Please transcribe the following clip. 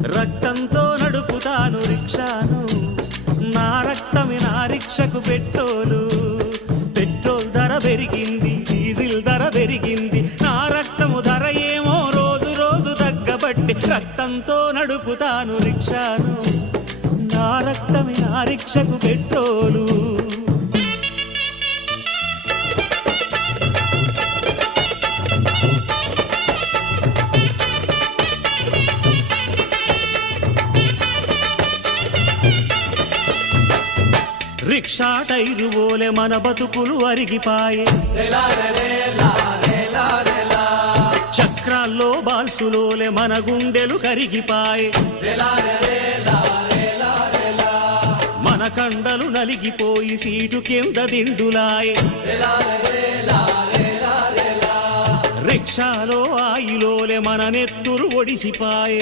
రక్తంతో నడుపుతాను రిక్షాను. నా రక్తమి నా రిక్షకు పెట్రోలు. పెట్రోల్ ధర పెరిగింది డీజిల్ ధర పెరిగింది. నా రక్తము ధర ఏమో రోజు రోజు తగ్గబట్టి రక్తంతో నడుపుతాను రిక్షాను. నా రక్తమి నా రిక్షకు పెట్రోలు. రిక్షా టైరు ఓలే మన బతుకులు అరిగిపాయే. చక్రాల్లో బాల్సులోలే మన గుండెలు కరిగిపాయే. మన కండలు నలిగిపోయి సీటు కింద దిండులాయే. రిక్షాలో ఆయిలోలే మన నెత్తురు ఒడిసిపాయే.